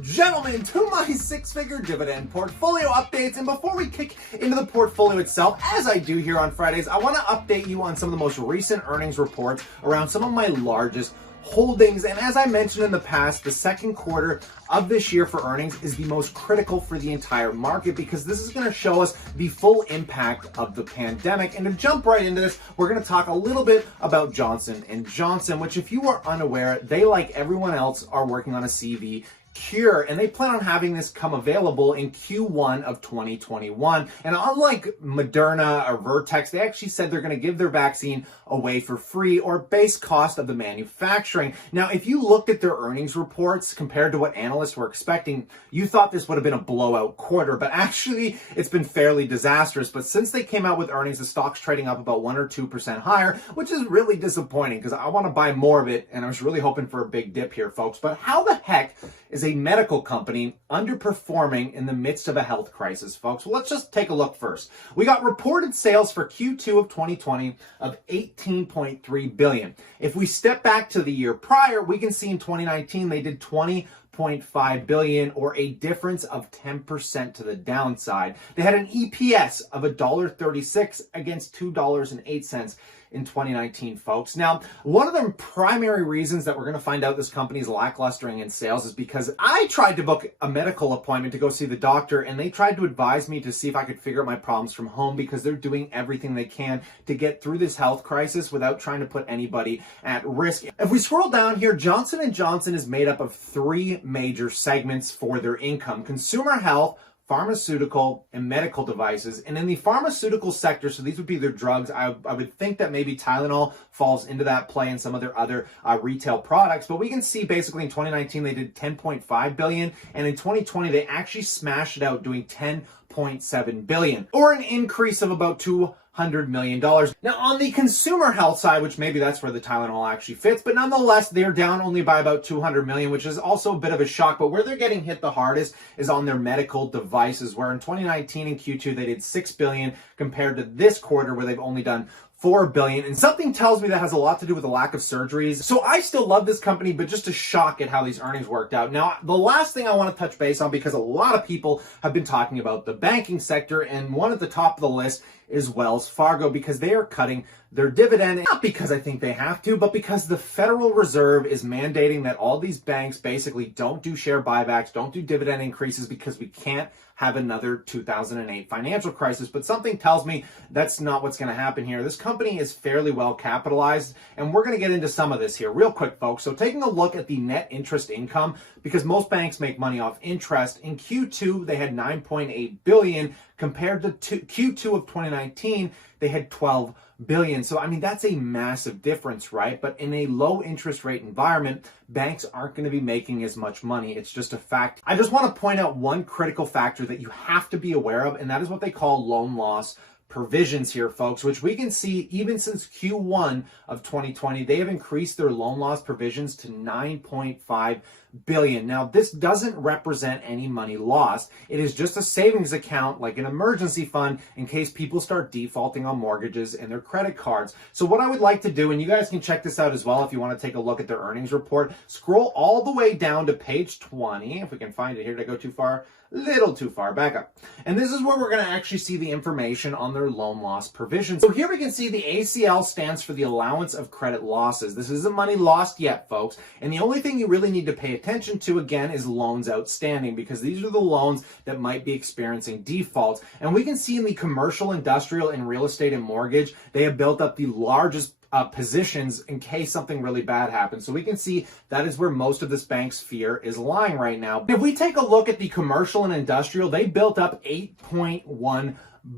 gentlemen, to my six-figure dividend portfolio updates. And before we kick into the portfolio itself, as I do here on Fridays, I want to update you on some of the most recent earnings reports around some of my largest holdings. And as I mentioned in the past, the second quarter of this year for earnings is the most critical for the entire market because this is going to show us the full impact of the pandemic. And to jump right into this, we're going to talk a little bit about Johnson & Johnson, which, if you are unaware, they, like everyone else, are working on a CV cure, and they plan on having this come available in Q1 of 2021. And unlike Moderna or Vertex, they actually said they're going to give their vaccine away for free or base cost of the manufacturing. Now, if you looked at their earnings reports compared to what analysts were expecting, you thought this would have been a blowout quarter, but actually it's been fairly disastrous. But since they came out with earnings, the stock's trading up about 1 or 2% higher, which is really disappointing because I want to buy more of it, and I was really hoping for a big dip here, folks. But how the heck is a medical company underperforming in the midst of a health crisis, folks? Well, let's just take a look first. We got reported sales for Q2 of 2020 of $18.3 billion. If we step back to the year prior, we can see in 2019 they did $20.5 billion, or a difference of 10% to the downside. They had an EPS of $1.36 against $2.08 in 2019, folks. Now, one of the primary reasons that we're going to find out this company is lacklustering in sales is because I tried to book a medical appointment to go see the doctor, and they tried to advise me to see if I could figure out my problems from home because they're doing everything they can to get through this health crisis without trying to put anybody at risk. If we scroll down here, Johnson & Johnson is made up of three major segments for their income: consumer health, pharmaceutical, and medical devices. And in the pharmaceutical sector, so these would be their drugs, I would think that maybe Tylenol falls into that play and some of their other retail products. But we can see basically in 2019 they did $10.5 billion, and in 2020 they actually smashed it out doing $10.7 billion, or an increase of about $200 million. Now, on the consumer health side, which maybe that's where the Tylenol actually fits, but nonetheless, they're down only by about $200 million, which is also a bit of a shock. But where they're getting hit the hardest is on their medical devices, where in 2019 in Q2, they did $6 billion compared to this quarter where they've only done $4 billion. And something tells me that has a lot to do with the lack of surgeries. So I still love this company, but just a shock at how these earnings worked out. Now, the last thing I want to touch base on, because a lot of people have been talking about the banking sector, and one at the top of the list is Wells Fargo, because they are cutting their dividend, not because I think they have to, but because the Federal Reserve is mandating that all these banks basically don't do share buybacks, don't do dividend increases, because we can't have another 2008 financial crisis. But something tells me that's not what's going to happen here. This company is fairly well capitalized, and we're going to get into some of this here real quick, folks. So taking a look at the net interest income, because most banks make money off interest, in Q2 they had $9.8 billion compared to Q2 of 2019 they had $12 billion. So, I mean, that's a massive difference, right? But in a low interest rate environment, banks aren't going to be making as much money. It's just a fact. I just want to point out one critical factor that you have to be aware of, and that is what they call loan loss provisions here, folks, which we can see even since Q1 of 2020, they have increased their loan loss provisions to $9.5 billion. Now, this doesn't represent any money lost. It is just a savings account, like an emergency fund, in case people start defaulting on mortgages and their credit cards. So what I would like to do, and you guys can check this out as well if you want to take a look at their earnings report, scroll all the way down to page 20, if we can find it here. Did I go too far? Little too far, back up. And this is where we're going to actually see the information on their loan loss provisions. So here we can see the ACL stands for the allowance of credit losses. This isn't money lost yet, folks. And the only thing you really need to pay attention to, again, is loans outstanding, because these are the loans that might be experiencing defaults. And we can see in the commercial, industrial, and real estate and mortgage, they have built up the largest positions in case something really bad happens. So we can see that is where most of this bank's fear is lying right now. If we take a look at the commercial and industrial, they built up $8.1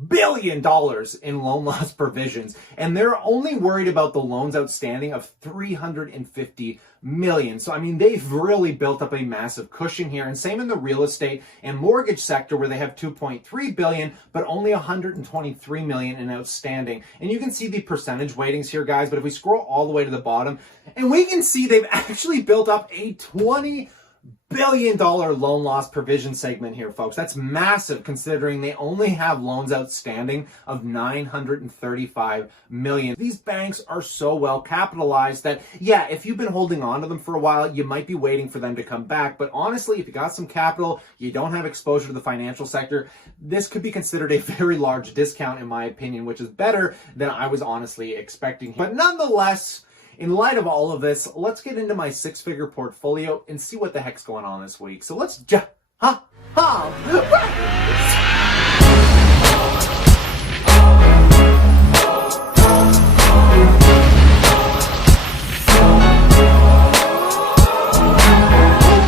billion in loan loss provisions, and they're only worried about the loans outstanding of $350 million. So, I mean, they've really built up a massive cushion here. And same in the real estate and mortgage sector, where they have $2.3 billion, but only $123 million in outstanding. And you can see the percentage weightings here, guys. But if we scroll all the way to the bottom, and we can see they've actually built up a $20 billion loan loss provision segment here, folks. That's massive considering they only have loans outstanding of 935 million. These banks are so well capitalized that, yeah, if you've been holding on to them for a while, you might be waiting for them to come back. But honestly, if you got some capital, you don't have exposure to the financial sector, this could be considered a very large discount in my opinion, which is better than I was honestly expecting. But nonetheless, in light of all of this, let's get into my six-figure portfolio and see what the heck's going on this week. So let's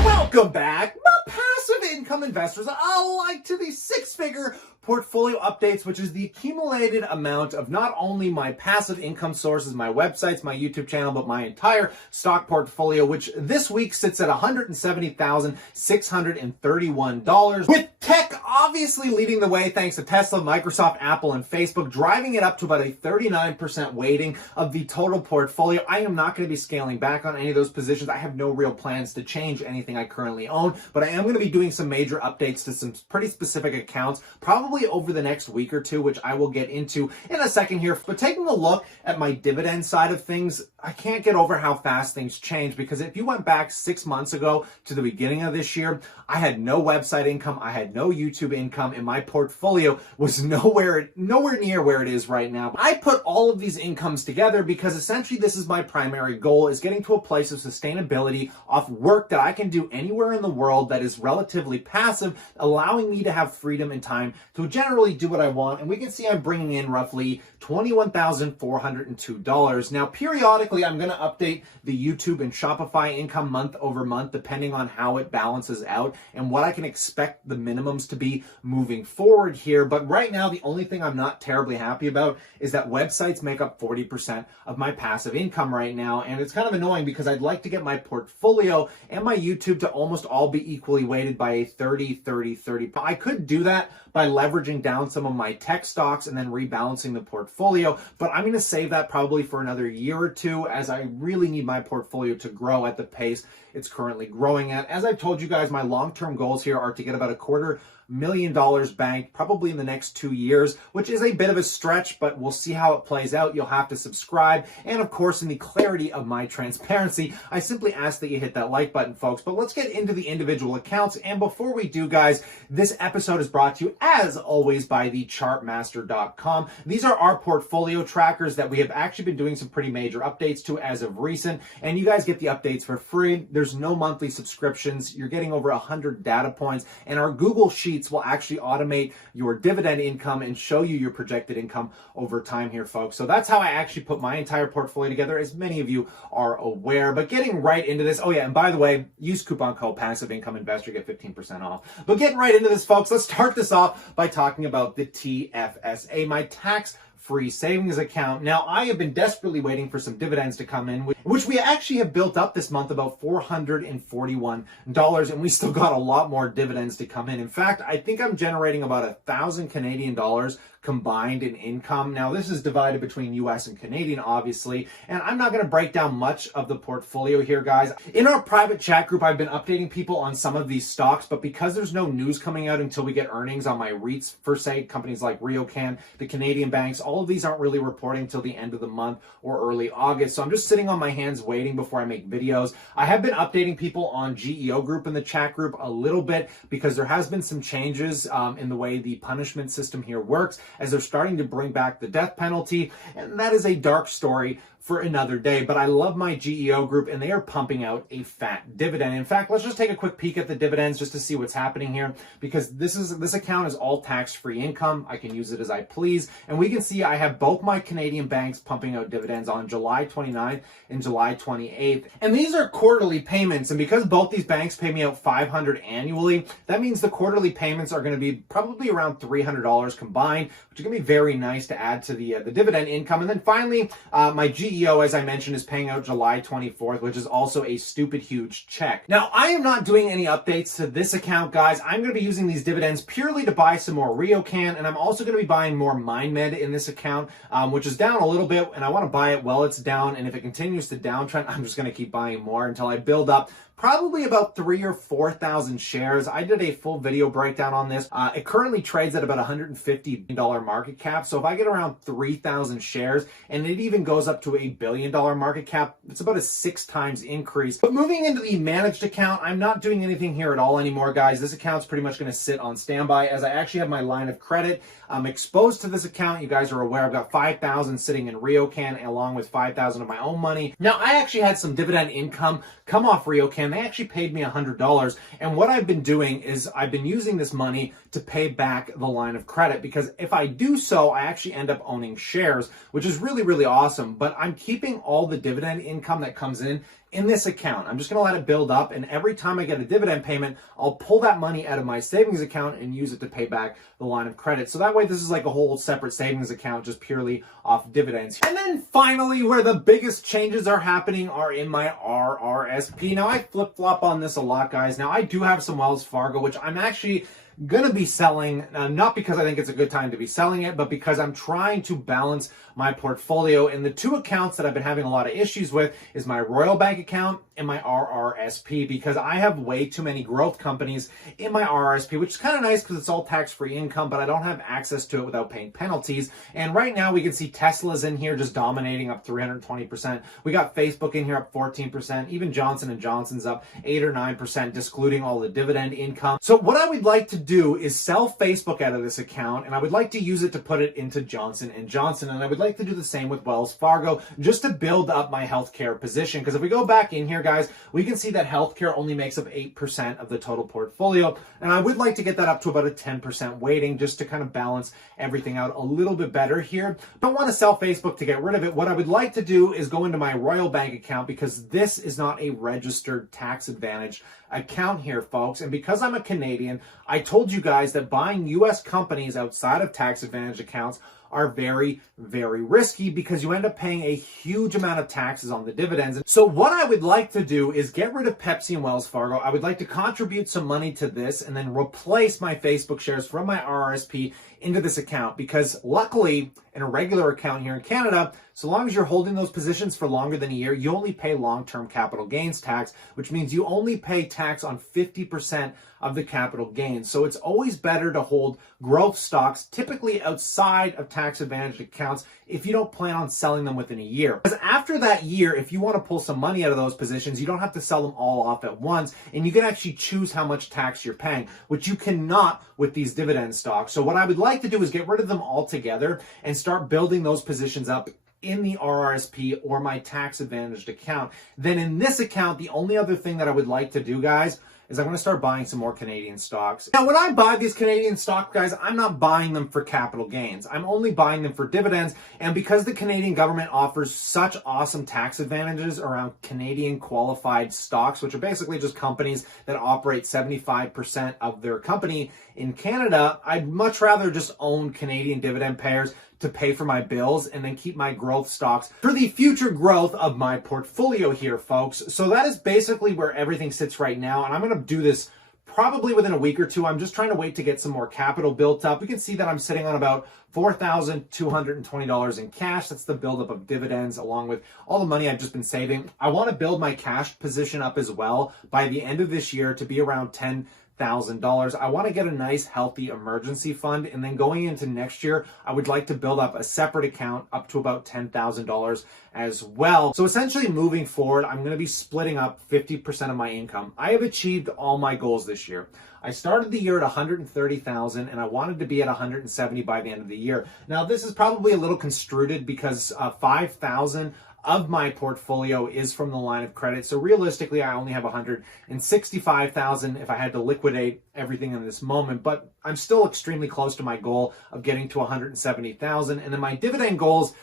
welcome back, my passive income investors. I like to these six-figure portfolio updates, which is the accumulated amount of not only my passive income sources, my websites, my YouTube channel, but my entire stock portfolio, which this week sits at $170,631, with tech obviously leading the way thanks to Tesla, Microsoft, Apple, and Facebook, driving it up to about a 39% weighting of the total portfolio. I am not going to be scaling back on any of those positions. I have no real plans to change anything I currently own, but I am going to be doing some major updates to some pretty specific accounts, probably over the next week or two, which I will get into in a second here. But taking a look at my dividend side of things, I can't get over how fast things change, because if you went back 6 months ago to the beginning of this year, I had no website income, I had no YouTube income, and my portfolio was nowhere near where it is right now. I put all of these incomes together because essentially this is my primary goal, is getting to a place of sustainability off work that I can do anywhere in the world that is relatively passive, allowing me to have freedom and time to generally do what I want. And we can see I'm bringing in roughly $21,402. Now, periodically, I'm going to update the YouTube and Shopify income month over month, depending on how it balances out and what I can expect the minimums to be moving forward here. But right now, the only thing I'm not terribly happy about is that websites make up 40% of my passive income right now. And it's kind of annoying because I'd like to get my portfolio and my YouTube to almost all be equally weighted by a 30-30-30. I could do that by leveraging down some of my tech stocks and then rebalancing the portfolio, but I'm going to save that probably for another year or two, as I really need my portfolio to grow at the pace it's currently growing at. As I've told you guys, my long-term goals here are to get about $250,000 banked probably in the next 2 years, which is a bit of a stretch, but we'll see how it plays out. You'll have to subscribe. And of course, in the clarity of my transparency, I simply ask that you hit that like button, folks. But let's get into the individual accounts. And before we do, guys, this episode is brought to you, as always, by thechartmaster.com. These are our portfolio trackers that we have actually been doing some pretty major updates to as of recent. And you guys get the updates for free. There's no monthly subscriptions. You're getting over 100 data points. And our Google Sheets will actually automate your dividend income and show you your projected income over time here, folks. So that's how I actually put my entire portfolio together, as many of you are aware. But getting right into this, oh yeah, and by the way, use coupon code Passive Income Investor, get 15% off. But getting right into this, folks, let's start this off by talking about the TFSA, my tax-free savings account. Now, I have been desperately waiting for some dividends to come in, which we actually have built up this month about $441, and we still got a lot more dividends to come in. In fact, I think I'm generating about 1,000 Canadian dollars combined in income. Now, this is divided between US and Canadian, obviously, and I'm not going to break down much of the portfolio here, guys. In our private chat group, I've been updating people on some of these stocks, but because there's no news coming out until we get earnings on my REITs, for say, companies like RioCan, the Canadian banks, all of these aren't really reporting till the end of the month or early August. So I'm just sitting on my hands waiting before I make videos. I have been updating people on GEO group in the chat group a little bit because there has been some changes in the way the punishment system here works, as they're starting to bring back the death penalty, and that is a dark story for another day. But I love my GEO group, and they are pumping out a fat dividend. In fact, let's just take a quick peek at the dividends just to see what's happening here, because this account is all tax-free income. I can use it as I please, and we can see I have both my Canadian banks pumping out dividends on July 29th and July 28th, and these are quarterly payments. And because both these banks pay me out $500 annually, that means the quarterly payments are going to be probably around $300 combined, which is going to be very nice to add to the dividend income. And then finally, my GEO, as I mentioned, is paying out July 24th, which is also a stupid huge check. Now, I am not doing any updates to this account, guys. I'm going to be using these dividends purely to buy some more RioCan, and I'm also going to be buying more MindMed in this account, which is down a little bit, and I want to buy it while it's down. And if it continues to downtrend, I'm just going to keep buying more until I build up probably about 3,000 or 4,000 shares. I did a full video breakdown on this. It currently trades at about $150 market cap. So if I get around 3,000 shares and it even goes up to $1 billion market cap, it's about a 6 times increase. But moving into the managed account, I'm not doing anything here at all anymore, guys. This account's pretty much going to sit on standby as I actually have my line of credit. I'm exposed to this account. You guys are aware I've got 5,000 sitting in RioCan along with 5,000 of my own money. Now, I actually had some dividend income come off RioCan. They actually paid me $100. And what I've been doing is I've been using this money to pay back the line of credit, because if I do so, I actually end up owning shares, which is really, really awesome. But I'm keeping all the dividend income that comes in this account. I'm just going to let it build up, and every time I get a dividend payment, I'll pull that money out of my savings account and use it to pay back the line of credit. So that way this is like a whole separate savings account just purely off dividends. And then finally, where the biggest changes are happening are in my RRSP. Now, I flip-flop on this a lot, guys. Now, I do have some Wells Fargo, which I'm actually gonna be selling, not because I think it's a good time to be selling it, but because I'm trying to balance my portfolio. And the two accounts that I've been having a lot of issues with is my Royal Bank account and my RRSP, because I have way too many growth companies in my RRSP, which is kind of nice because it's all tax-free income, but I don't have access to it without paying penalties. And right now we can see Tesla's in here just dominating up 320%. We got Facebook in here up 14%. Even Johnson & Johnson's up 8 or 9%, discluding all the dividend income. So what I would like to do is sell Facebook out of this account, and I would like to use it to put it into Johnson & Johnson. And I would like to do the same with Wells Fargo just to build up my healthcare position. Because if we go back in here, guys, we can see that healthcare only makes up 8% of the total portfolio. And I would like to get that up to about a 10% weighting just to kind of balance everything out a little bit better here. Don't want to sell Facebook to get rid of it. What I would like to do is go into my Royal Bank account, because this is not a registered tax advantage account here, folks. And because I'm a Canadian, I told you guys that buying US companies outside of tax advantage accounts are very, very risky, because you end up paying a huge amount of taxes on the dividends. So what I would like to do is get rid of Pepsi and Wells Fargo. I would like to contribute some money to this and then replace my Facebook shares from my RRSP into this account, because luckily in a regular account here in Canada, so long as you're holding those positions for longer than a year, you only pay long-term capital gains tax, which means you only pay tax on 50% of the capital gains. So it's always better to hold growth stocks, typically outside of tax advantage accounts, if you don't plan on selling them within a year. Because after that year, if you want to pull some money out of those positions, you don't have to sell them all off at once, and you can actually choose how much tax you're paying, which you cannot with these dividend stocks. So what I would like to do is get rid of them all together and start building those positions up in the RRSP or my tax advantaged account. Then in this account, the only other thing that I would like to do, guys, is I'm going to start buying some more Canadian stocks. Now, when I buy these Canadian stocks, guys, I'm not buying them for capital gains. I'm only buying them for dividends. And because the Canadian government offers such awesome tax advantages around Canadian qualified stocks, which are basically just companies that operate 75% of their company in Canada, I'd much rather just own Canadian dividend payers to pay for my bills and then keep my growth stocks for the future growth of my portfolio here, folks. So that is basically where everything sits right now. And I'm going to do this probably within a week or two. I'm just trying to wait to get some more capital built up. We can see that I'm sitting on about $4,220 in cash. That's the buildup of dividends along with all the money I've just been saving. I want to build my cash position up as well by the end of this year to be around $10,000. I want to get a nice healthy emergency fund, and then going into next year I would like to build up a separate account up to about $10,000 as well. So essentially moving forward, I'm going to be splitting up 50% of my income. I have achieved all my goals this year. I started the year at 130,000 and I wanted to be at 170 by the end of the year. Now this is probably a little construed because 5,000 of my portfolio is from the line of credit. So realistically, I only have 165,000 if I had to liquidate everything in this moment, but I'm still extremely close to my goal of getting to 170,000. And then my dividend goals,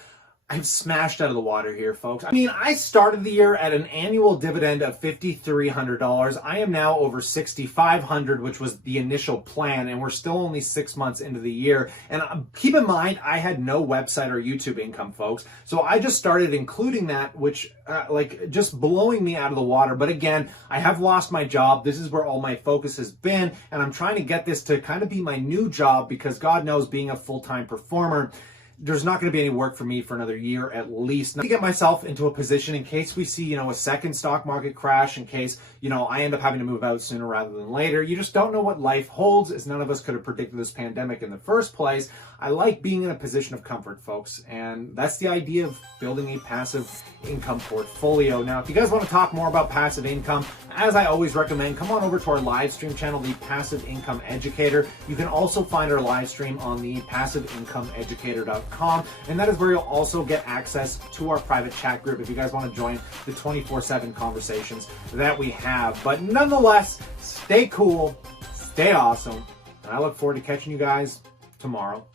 I've smashed out of the water here, folks. I mean, I started the year at an annual dividend of $5,300. I am now over $6,500, which was the initial plan, and we're still only 6 months into the year. And keep in mind, I had no website or YouTube income, folks. So I just started including that, which just blowing me out of the water. But again, I have lost my job. This is where all my focus has been, and I'm trying to get this to kind of be my new job, because God knows, being a full-time performer, there's not going to be any work for me for another year at least. Now, to get myself into a position in case we see, a second stock market crash, in case, I end up having to move out sooner rather than later. You just don't know what life holds, as none of us could have predicted this pandemic in the first place. I like being in a position of comfort, folks, and that's the idea of building a passive income portfolio. Now, if you guys want to talk more about passive income, as I always recommend, come on over to our live stream channel, The Passive Income Educator. You can also find our live stream on the passiveincomeeducator.com, and that is where you'll also get access to our private chat group if you guys want to join the 24/7 conversations that we have. But nonetheless, stay cool, stay awesome, and I look forward to catching you guys tomorrow.